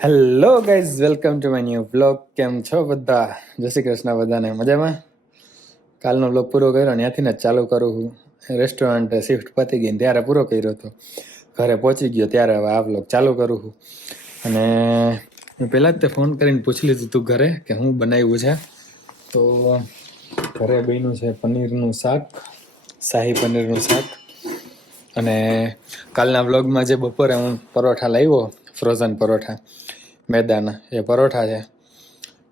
Hello guys, welcome to my new blog. કેમ છો બધા? જય શ્રી કૃષ્ણ બધાને. મજામાં? કાલનો બ્લોગ પૂરો કર્યો ને ત્યાંથી જ ચાલુ કરું છું. રેસ્ટોરન્ટ શિફ્ટ પતી ગઈ ત્યારે પૂરો કર્યો હતો. ઘરે પહોંચી ગયો ત્યારે હવે આ બ્લોગ ચાલુ કરું છું. અને મેં પહેલાં જ તે ફોન કરીને પૂછી લીધું તું ઘરે કે હું બનાવ્યું છે. તો ઘરે બન્યું છે પનીરનું શાક, શાહી પનીરનું શાક. અને કાલના બ્લોગમાં જે બપોરે હું પરોઠા લાવ્યો, ફ્રોઝન પરોઠા મેદાના, એ પરોઠા છે.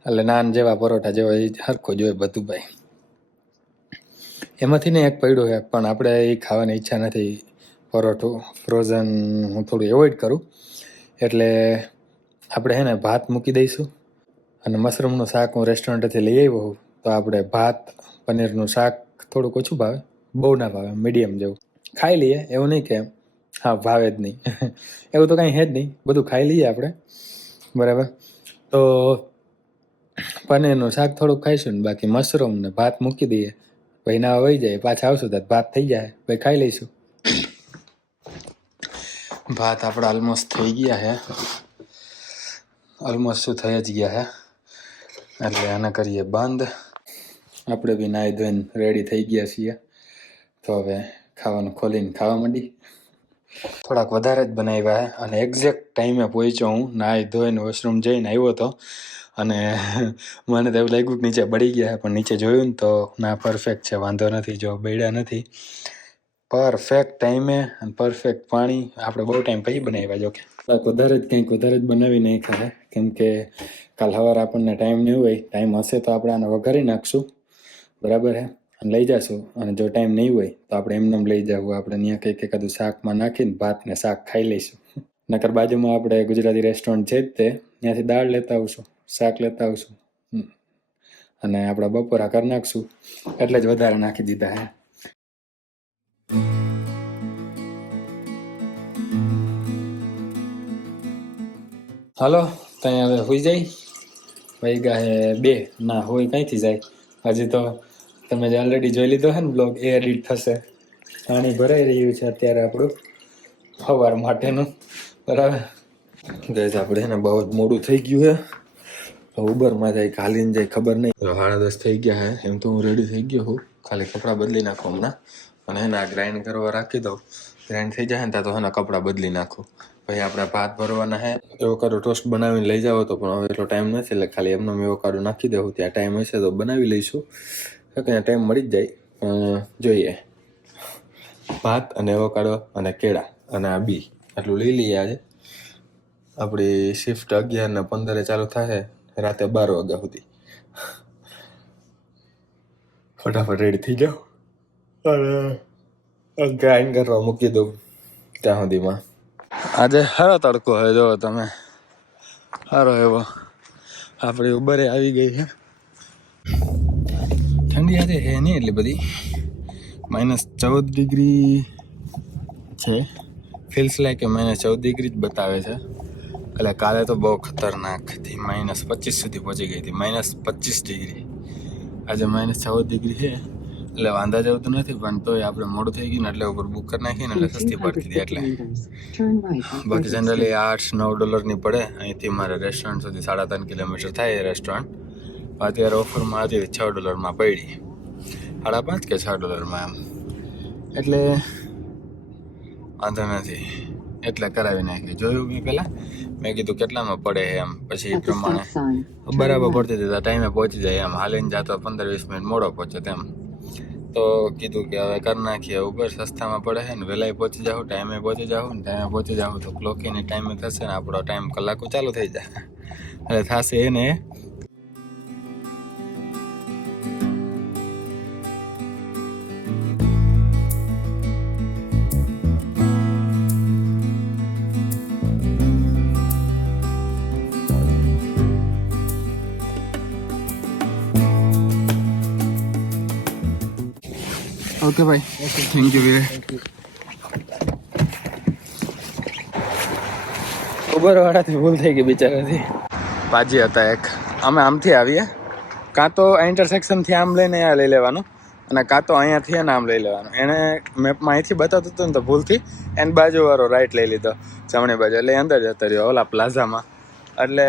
એટલે નાન જેવા પરોઠા જેવા એ સરખું જોઈએ બધું ભાઈ. એમાંથી ને એક પડ્યું છે પણ આપણે એ ખાવાની ઈચ્છા નથી. પરોઠું ફ્રોઝન હું થોડું એવોઇડ કરું, એટલે આપણે હે ને ભાત મૂકી દઈશું. અને મશરૂમનું શાક હું રેસ્ટોરન્ટેથી લઈ આવ્યો હું, તો આપણે ભાત પનીરનું શાક થોડુંક ઓછું ભાવે, બહુ ના ભાવે, મીડિયમ જેવું ખાઈ લઈએ. એવું નહીં કે હા ભાવે જ નહીં એવું તો કાંઈ છે જ નહીં, બધું ખાઈ લઈએ આપણે, બરાબર. તો પનીરનું શાક થોડુંક ખાઈશું ને બાકી મશરૂમ ને ભાત મૂકી દઈએ. ભાઈ ના વહી જાય, પાછા આવશું તો ભાત થઈ જાય, ભાઈ ખાઈ લઈશું. ભાત આપણા ઓલમોસ્ટ થઈ ગયા છે, ઓલમોસ્ટ શું થઈ જ ગયા છે. એટલે આને કરીએ બંધ. આપણે બી નાહી ધોઈને રેડી થઈ ગયા છીએ, તો હવે ખાવાનું ખોલીને ખાવા માંડી. થોડાક વધારે જ બનાવ્યા છે અને એક્ઝેક્ટ ટાઈમે પહોંચ્યો હું. નાહી ધોઈને વોશરૂમ જઈને આવ્યો હતો અને મને તો એવું લાગ્યું કે નીચે બળી ગયા, પણ નીચે જોયું ને તો ના, પરફેક્ટ છે, વાંધો નથી. જો બળ્યા નથી, પરફેક્ટ ટાઈમે અને પરફેક્ટ પાણી. આપણે બહુ ટાઈમ પછી બનાવ્યા, જો કે કંઈક વધારે જ બનાવી નાખ્યા, કેમ કે કાલ સવારે આપણને ટાઈમ નહીં હોય. ટાઈમ હશે તો આપણે આને વઘારી નાખશું, બરાબર હે, અને લઈ જશું. અને જો ટાઈમ નહીં હોય તો આપણે એમને લઈ જવું. આપણે ત્યાં કંઈક એકાદું શાકમાં નાખીને ભાત ને શાક ખાઈ લઈશું. નકર બાજુમાં આપણે ગુજરાતી રેસ્ટોરન્ટ છે જ તે, ત્યાંથી દાળ લેતા આવશું, શાક લેતા આવશું અને આપણે બપોરા કરી નાખશું. એટલે જ વધારે નાખી દીધા હે. હાલો, ત્યાં હવે હોઈ જાય. વાગ્યા હે 2. ના હોય ક્યાંથી જાય, હજી તો તમે જે ઓલરેડી જોઈ લીધો છે ને બ્લોગ, એ એડિટ થશે. પાણી ભરાઈ રહ્યું છે અત્યારે આપણું સવાર માટેનું, બરાબર. ગઈસ આપણે છે ને બહુ જ મોડું થઈ ગયું છે. ઉબરમાં જાય હાલીને જાય ખબર નહીં. 10:30 થઈ ગયા છે. એમ તો હું રેડી થઈ ગયો છું, ખાલી કપડાં બદલી નાખું હમણાં. અને હે ને આ ગ્રાઇન્ડ કરવા રાખી દઉં. ગ્રાઇન્ડ થઈ જાય ને ત્યાં તો હે ને કપડાં બદલી નાખું. પછી આપણે ભાત ભરવાના હે. એવોકાડો ટોસ્ટ બનાવીને લઈ જાવ તો, પણ હવે એટલો ટાઈમ નથી, એટલે ખાલી એમનો એવોકાડો નાખી દઉં. ત્યાં ટાઈમ હશે તો બનાવી લઈશું, ત્યાં ટાઈમ મળી જ જાય. જોઈએ, ભાત અને એવોકાડો અને કેળા અને આ બી આટલું લઈ લઈએ. આજે આપણી શિફ્ટ 11:15 ચાલુ થશે, રાતે 12 વાગ્યા સુધી. ફટાફટ રેડી થઈ જાઓ અને ગ્રાઇન્ડ કરવા મૂકી દઉં ત્યાં સુધીમાં. આજે સારો તડકો હોય, જો તમે, સારો એવો. આપણી ઉબરે આવી ગઈ છે. ઠંડી આજે છે નહીં એટલી બધી, -14 ડિગ્રી છે. ફીલ્સ લાઈક કે -14 ડિગ્રી જ બતાવે છે. એટલે કાલે તો બહુ ખતરનાક હતી, -25 સુધી પહોંચી ગઈ હતી, -25 ડિગ્રી. આજે -14 ડિગ્રી છે, એટલે વાંધા જેવું તો નથી, પણ તોય આપણે મોડું થઈ ગયું ને એટલે ઉપર બુક કરી નાખીએ ને એટલે સસ્તી પડતી હતી. એટલે બાકી જનરલી $8-9 પડે. અહીંથી મારે રેસ્ટોરન્ટ સુધી 3.5 કિલોમીટર થાય એ રેસ્ટોરન્ટ. અત્યારે ઓફરમાં હતી $6 પડી, 5.5 કે $6 એમ. એટલે વાંધો નથી, એટલે કરાવી નાખી. જોયું મેં પહેલાં, મેં કીધું કેટલામાં પડે એમ, પછી એ પ્રમાણે બરાબર પડતી હતી. ટાઈમે પહોંચી જાય એમ. હાલીને જતો 15-20 મિનિટ મોડો પહોંચે તેમ. તો કીધું કે હવે કરી નાખીએ ઉબર, સસ્તામાં પડે છે ને, વહેલાય પહોંચી જાઉં, ટાઈમે પહોંચી જાઉં ને. ટાઈમે પહોંચી જાઉં તો ક્લોકિંગ ટાઈમે થશે ને, આપણો ટાઈમ કલાકો ચાલુ થઈ જાય. એટલે થશે એને. ઓકે ભાઈ, થેન્ક યુ વીરે. ઉબર વાળાથી ભૂલ થઈ ગઈ બિચારાથી. પાજી હતા એક. અમે આમથી આવીએ, કાં તો આ ઇન્ટરસેક્શનથી આમ લઈને અહીંયા લઈ લેવાનું, અને કાં તો અહીંયાથી એને આમ લઈ લેવાનું. એણે મેપમાં અહીંથી બતાવતું હતું ને તો ભૂલથી એની બાજુવાળો રાઈટ લઈ લીધો, જમણી બાજુ, એટલે અંદર જતો રહ્યો ઓલા પ્લાઝામાં. એટલે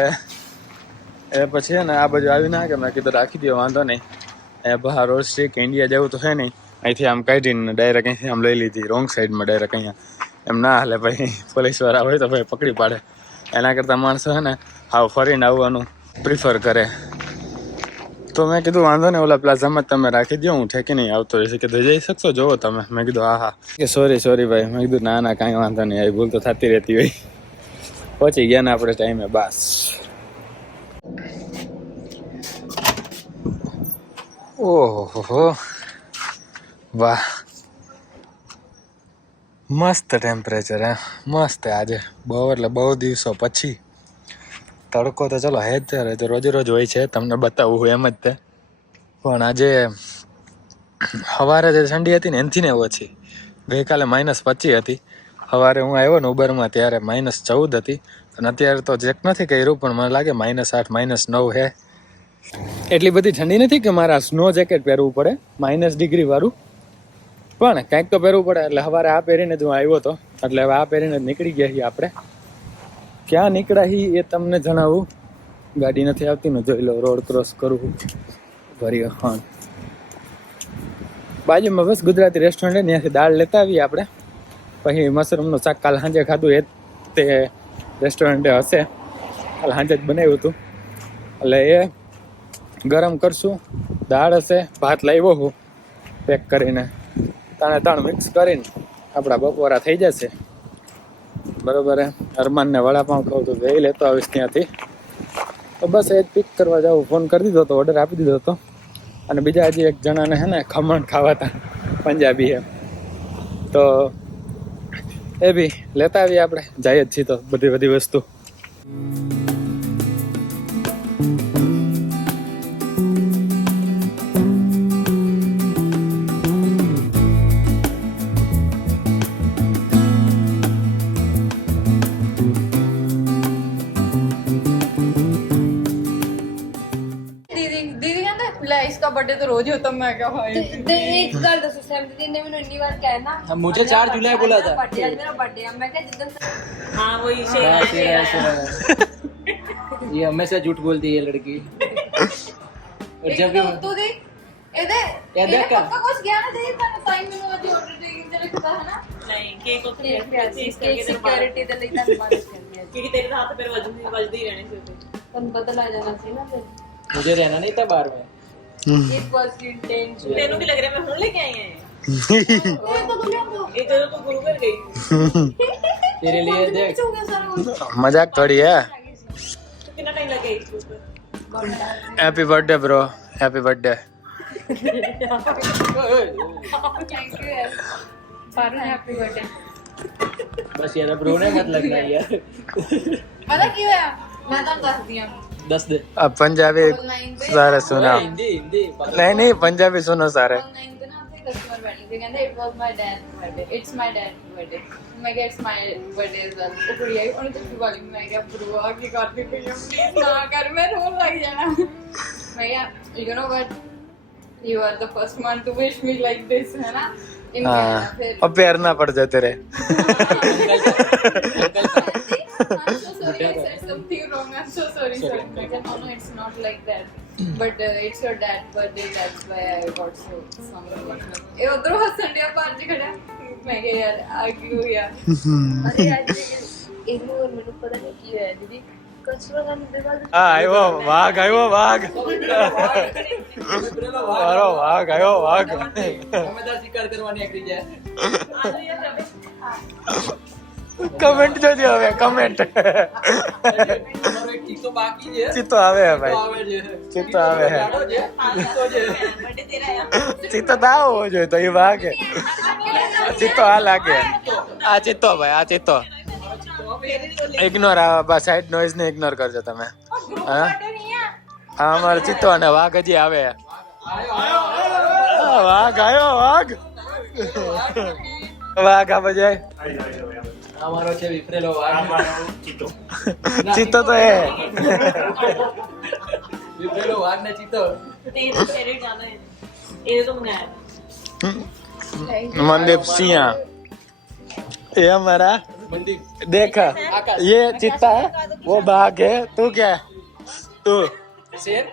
એ પછી ને આ બાજુ આવી ના કે મેં કીધું રાખી દો વાંધો નહીં. એ બહાર રોડ સ્ટ્રીક ઇન્ડિયા જેવું તો છે નહીં. અહીંથી આમ કાઢીને ડાયરેક્ટ અહીંથી આમ લઈ લીધી રોંગ સાઈડમાં ડાયરેક્ટ અહીંયા. એમ ના હાલે ભાઈ, પોલીસવાળા હોય તો ભાઈ પકડી પાડે. એના કરતાં માણસો છે ને હાવ ફરીને આવવાનું પ્રિફર કરે. તો મેં કીધું વાંધો ને ઓલા પ્લાઝામાં તમે રાખી દો, હું ઠેકી નહીં આવતો રહેશે. કીધું જઈ શકશો જોવો તમે. મેં કીધું હા કે સોરી ભાઈ. મેં કીધું ના કાંઈ વાંધો નહીં, આવી ભૂલ તો થતી રહેતી હોય. પહોંચી ગયા ને આપણે ટાઈમે બસ. ઓહો વાહ, મસ્ત ટેમ્પરેચર હે, મસ્ત. આજે બહુ એટલે બહુ દિવસો પછી તડકો તો ચલો હે જ ત્યારે, તો રોજે રોજ હોય છે, તમને બતાવવું હોય એમ જ તે. પણ આજે સવારે જે ઠંડી હતી ને એનાથી ને ઓછી. ગઈકાલે -25 હતી. સવારે હું આવ્યો ને ઉબરમાં ત્યારે -14 હતી. અને અત્યારે તો ચેક નથી કર્યું પણ મને લાગે -8 -9 હે. એટલી બધી ઠંડી નથી કે મારા સ્નો જેકેટ પહેરવું પડે -ડિગ્રી વાળું, પણ કંઈક તો પહેરવું પડે. એટલે સવારે આ પહેરીને જ હું આવ્યો હતો. એટલે હવે આ પહેરીને જ નીકળી ગયા છીએ આપણે. ક્યાં નીકળ્યા છીએ એ તમને જણાવું. ગાડી નથી આવતી ને, જોઈ લો. રોડ ક્રોસ કરવું ભરી ખાન બાજુમાં બસ ગુજરાતી રેસ્ટોરન્ટ. ત્યાંથી દાળ લેતા આવીએ આપણે. પછી મશરૂમનું શાક કાલ સાંજે ખાધું એ તે રેસ્ટોરન્ટે હશે. કાલ સાંજે જ બનાવ્યું હતું. એટલે એ ગરમ કરશું. દાળ હશે, ભાત લાવ્યો હું પેક કરીને, ત્રણે મિક્સ કરીને આપણા બપોરા થઈ જશે. બરોબર હે. અરમાનને વડાપાઉં ખાવું તો એ લેતો આવીશ ત્યાંથી. તો બસ એ જ પિક કરવા જાઉં. ફોન કરી દીધો હતો, ઓર્ડર આપી દીધો હતો. અને બીજા હજી એક જણાને હે ને ખમણ ખાવાતા પંજાબી હે, તો એ બી લેતા આવીએ આપણે. જઈએ જ છીએ તો બધી વસ્તુ. इसका बर्थडे तो रोज होता मैं क्या भाई एक कर दो 17 ने मैंने इतनी बार कहा है ना। मुझे 4 जुलाई बोला था। बर्थडे आज मेरा बर्थडे है। मैं क्या जिद्दन हाँ वही ये हमेशा झूठ बोलती है ये लड़की। और जब भी तू देख इधर ये देख का पक्का कुछ गया ना देख मैंने टाइम में वो ऑर्डर दे के चले था है ना नहीं केक को सिक्योरिटी तो लेता है बात कर दिया क्योंकि तेरे हाथ पे वजदी रहने से तन बदल आ जाना चाहिए ना फिर। मुझे रहना नहीं था बाहर में। इट वाज इंटेंशन तेनू भी लग रहा है मैं हुन लेके आई है ये तो तू गुरु घर गई तेरे लिए देख मजाक थोड़ी है। कितना टाइम लगे इसको happy birthday bro, happy birthday. Thank you यार पारू हैप्पी बर्थडे बस यार ब्रो ने मत लगना यार। पता क्यों है मैं तो दस दिया 10 दे। अब पंजाबी सारे सुना। हिंदी हिंदी नहीं पंजाबी सुनो सारे। कस्टमर बैठे थे कहते it was my dad birthday it's my dad birthday मैं क्या it's my birthday as well तो बढ़िया ही उन्होंने तो वाली मैं क्या ब्रो आगे करती थी प्लीज ना कर मैं रोन लग जाना मैं क्या you know what you are the first one to wish me like this है ना हाँ अब प्यार ना पड़ जाते रहे। I'm so sorry I said something wrong. I'm so sorry. No, it's not like that. But it's your dad's birthday. That's why I got so some emotional. ये उधर हंसने या पार्टी खड़ा मैं क्या यार आगे हो गया अरे आज एक और मेनू पता नहीं क्या है दीदी कस्टमर का बेवाल हाँ आयो वाघ अरे वाघ आयो वाघ हमें शिकार करवानी है जाए। कमेंट जो दियो હવે કમેન્ટ તમારો એક ચીતો બાકી છે। ચિત્તો આવે હે ભાઈ ચિત્તો આવે હે ચિત્તો તો આવો જોઈએ તો એ વાગે ચિત્તો આ લાગે આ ચિત્તો ભાઈ આ ચિત્તો ઇગ્નોર આ બસ સાઈડ નોઈઝ ને ઇગ્નોર કરજો તમે હા આ અમારો ચિત્તો અને વાઘ હજી આવે વાઘ આવ્યો વાઘ આ બજાય हमारो છે વિફરેલો વાઘ ચીતો ચિત્તો તો હે વિફરેલો વાઘ ને ચીતો तेरे तो मेरे जाना है ये तो मैं मनदीप सिंह ये हमारा बंदी देखा ये चीता है, वो बाघ है, तू क्या है? तू शेर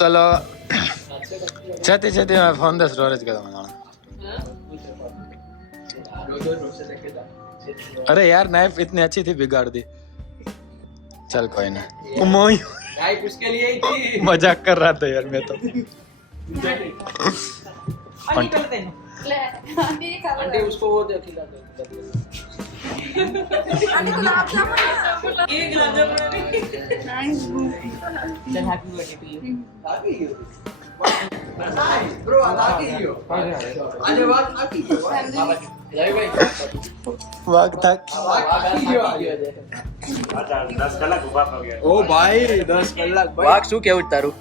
चलो छती छती मैं फोन दे स्टोरेज कर दूंगा। अरे यार नाइफ इतनी अच्छी थी, बिगाड़ दी। चल कोई ना, गाइस उसके लिए ही थी। मजाक कर रहा था यार मैं तो। ले आंटी जी खा आंटी उसको वो दे खिला दो। ये गुलाब जामुन चल happy birthday to you. Bro, lagi yo. Ada lagi yo. जय भाई वाग तक Oh ભાઈ 10 કલાક ભાઈ. વાક શું કેવું તારું?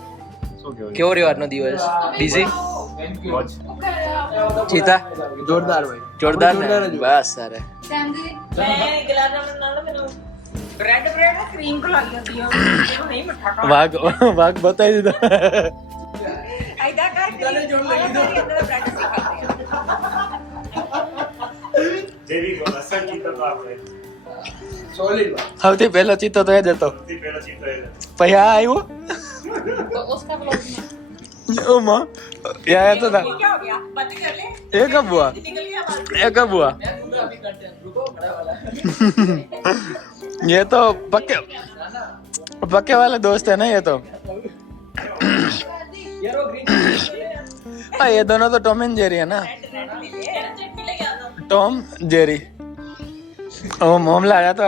કેવો રહ્યો આજનો દિવસ? બીઝી? ચીતા જોરદાર ભાઈ. જોરદાર ને? જોરદાર જ. બસ સારે सैंडी वाग वाग बताई दीदा। Solid ભાઈ. સૌથી પહેલો ચિત્તો તો એ જ હતો, પછી આ આવ્યો तो उसका ब्लॉग में ओ माँ यहाँ तो था। ये कब हुआ? ये कब हुआ? ये तो पक्के पक्के वाले दोस्त है ना ये तो। हाँ ये दोनों तो टॉम एंड जेरी है ना, टॉम जेरी। ओ मामला आया तो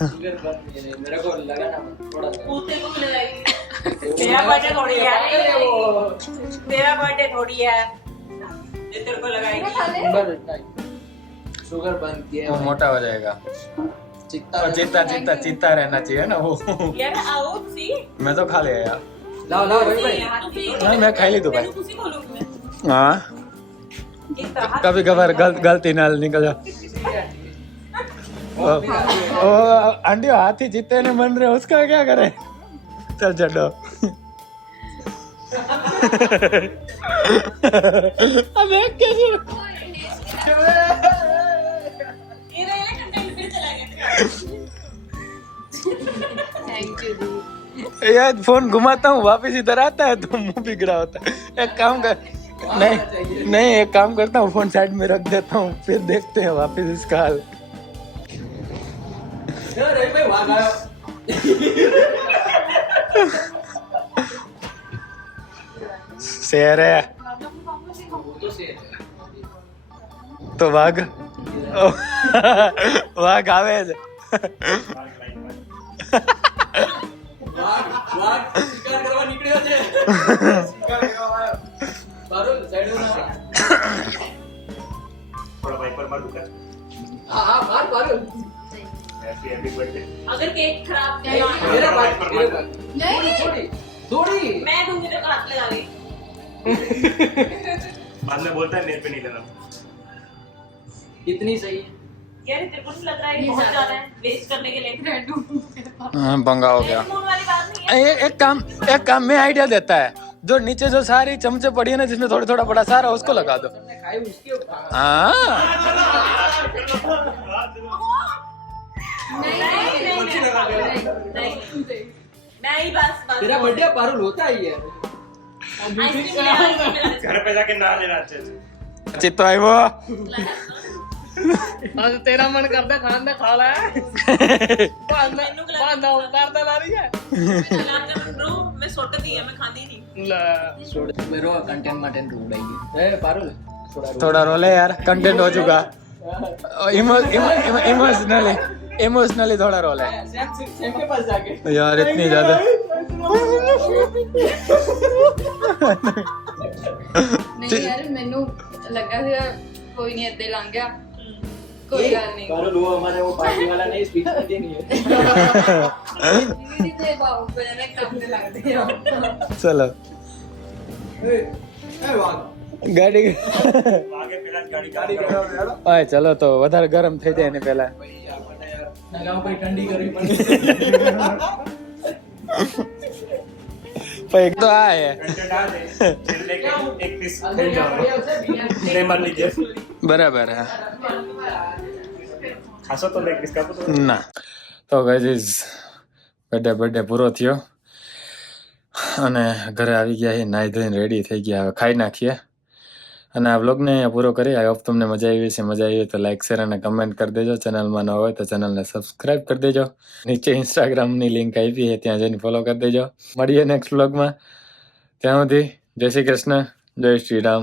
मेरे को लगा ना थोड़ा सा मेरा बर्थडे थोड़ी है मेरा बर्थडे थोड़ी है ये तेरे को लगाएगी शुगर बंद किया वो मोटा हो जाएगा। चित्ता चित्ता चित्ता चित्ता रहना चाहिए ना वो। यार आओ सी मैं तो खा लिया यार। लाओ लाओ भाई भाई नहीं मैं खाई ली तो भाई। खुशी खोलूंगी मैं हाँ इस तरह कभी कभार गलती नाल निकल जा। ओ आंटी हाथी जीते ने मन रहे उसका क्या करे? चल चलो अबे कैसे ये रहे कंटेंट फिर चला गया थैंक यू दी। यार फोन घुमाता हूँ वापस इधर आता है तो मुंह बिगड़ा होता है। एक काम कर, नहीं नहीं एक काम करता हूँ, फोन साइड में रख देता हूँ, फिर देखते हैं वापस इसका हाल। अरे भाई वाग आयो शेर है तो शेर तो वाघ वाघ आवे છે। વાગ શિકાર કરવા નીકળ્યો છે શિકાર કરવા આવ્યો બારું સાઈડ માં थोड़ा वाइपर मार दूंगा। हां हां मार बारू हैप्पी बर्थडे। अगर केक खराब मेरा बात नहीं थोड़ी थोड़ी मैं दूंगी तो हाथ लगा ली बाद में बोलता है मेरे पे नहीं लेना। कितनी सही है यार तेरे को नहीं लग रहा है ये बहुत ज्यादा है वेस्ट करने के लिए पंगा हो गया। मूड वाली बात नहीं है एक काम में आइडिया देता है, जो नीचे जो सारी चमचे पड़ी है ना जिसमें थोड़ा थोड़ा बड़ा सारा उसको लगा दो। खाई उसके ऊपर हाँ नहीं बस बस तेरा बर्थडे पारुल होता ही है आइसक्रीम ले घर पे जाके ना लेना अच्छे से। चित्तो આવ્યો ਅੱਜ ਤੇਰਾ ਮਨ ਕਰਦਾ ਖਾਣ ਦਾ ਖਾ ਲੈ ਬਾਂਦਾ ਕਰਦਾ ਲਾ ਰਹੀ ਹੈ ਮੈਂ ਸੁੱਟਦੀ ਆ, ਮੈਂ ਖਾਂਦੀ ਨਹੀਂ। ਲੈ मेरो कंटेंट मटेंट ढूंढ रही है पारुल थोड़ा रोल है यार, कंटेंट हो चुका। इमोशनली थोड़ा रोल है सेम के पास जाके यार, इतनी ज्यादा। ਨਹੀਂ ਯਾਰ ਮੈਨੂੰ ਲੱਗਾ ਸੀਗਾ ਕੋਈ ਨਹੀਂ ਇੱਦਾਂ ਲੰਘ ਗਿਆ, ਕੋਈ ਗੱਲ ਨਹੀਂ। पारुल वो हमारे वो पार्टी वाला नहीं स्पीच देनी है ਦੀਦੀ ਤੇ ਬਾਬੂ ਬਣੇ ਕੰਮ ਤੇ ਲੱਗਦੇ ਆ। चलो गाड़ी आगे पेला गाड़ी ओए चलो तो વધારે ગરમ થઈ જાય ને પહેલા गाँव कोई ठंडी करवी पड़ी पर एक तो आ है कंटेंट आ दे लेके एक पीस खेल जाओ ले मान लीजिए बराबर है खासो तो लेग पीस का तो ના તો ગાઈઝ બર્થડે પૂરો થયો અને ઘરે આવી ગયા છે, નાહી ધોઈને રેડી થઈ ગયા, હવે ખાઈ નાખીએ અને આ વ્લોગને અહીંયા પૂરો કરીએ। આઈ હોપ તમને મજા આવી છે, મજા આવી હોય તો લાઈક શેર અને કમેન્ટ કરી દેજો, ચેનલમાં ન હોય તો ચેનલને સબસ્ક્રાઈબ કરી દેજો, નીચે ઇન્સ્ટાગ્રામની લિંક આપી છે ત્યાં જઈને ફોલો કરી દેજો। મળીએ નેક્સ્ટ વ્લોગમાં, ત્યાં સુધી જય શ્રી કૃષ્ણ, જય શ્રી રામ।